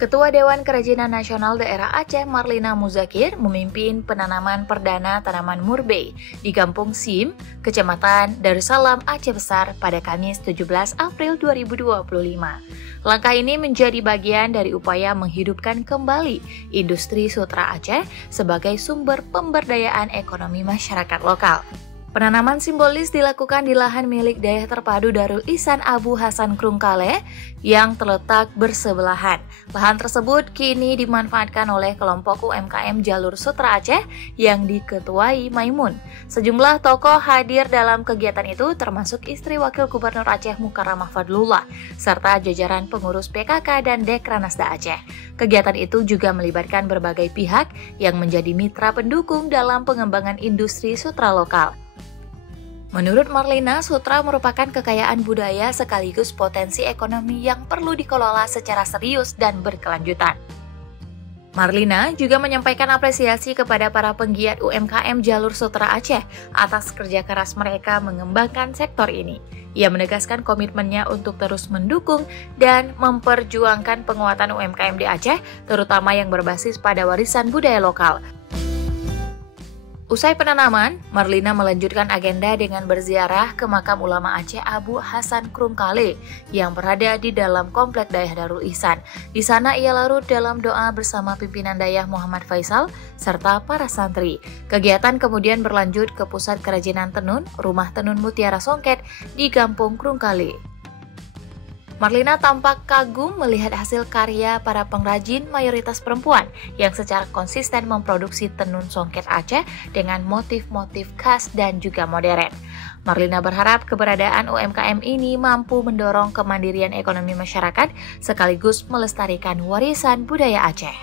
Ketua Dewan Kerajinan Nasional Daerah Aceh Marlina Muzakir memimpin penanaman perdana tanaman murbei di Kampung Sim, Kecamatan Darussalam, Aceh Besar pada Kamis 17 April 2025. Langkah ini menjadi bagian dari upaya menghidupkan kembali industri sutra Aceh sebagai sumber pemberdayaan ekonomi masyarakat lokal. Penanaman simbolis dilakukan di lahan milik Dayah Terpadu Darul Ihsan Abu Hasan Krungkale yang terletak bersebelahan. Lahan tersebut kini dimanfaatkan oleh kelompok UMKM Jalur Sutra Aceh yang diketuai Maimun. Sejumlah tokoh hadir dalam kegiatan itu termasuk istri Wakil Gubernur Aceh Mukarramah Fadlullah serta jajaran pengurus PKK dan Dekranasda Aceh. Kegiatan itu juga melibatkan berbagai pihak yang menjadi mitra pendukung dalam pengembangan industri sutra lokal. Menurut Marlina, sutra merupakan kekayaan budaya sekaligus potensi ekonomi yang perlu dikelola secara serius dan berkelanjutan. Marlina juga menyampaikan apresiasi kepada para penggiat UMKM Jalur Sutra Aceh atas kerja keras mereka mengembangkan sektor ini. Ia menegaskan komitmennya untuk terus mendukung dan memperjuangkan penguatan UMKM di Aceh, terutama yang berbasis pada warisan budaya lokal. Usai penanaman, Marlina melanjutkan agenda dengan berziarah ke makam ulama Aceh Abu Hasan Krungkale yang berada di dalam komplek Dayah Darul Ihsan. Di sana ia larut dalam doa bersama pimpinan Dayah Muhammad Faisal serta para santri. Kegiatan kemudian berlanjut ke pusat kerajinan tenun, Rumah Tenun Mutiara Songket di Kampung Krungkale. Marlina tampak kagum melihat hasil karya para pengrajin mayoritas perempuan yang secara konsisten memproduksi tenun songket Aceh dengan motif-motif khas dan juga modern. Marlina berharap keberadaan UMKM ini mampu mendorong kemandirian ekonomi masyarakat sekaligus melestarikan warisan budaya Aceh.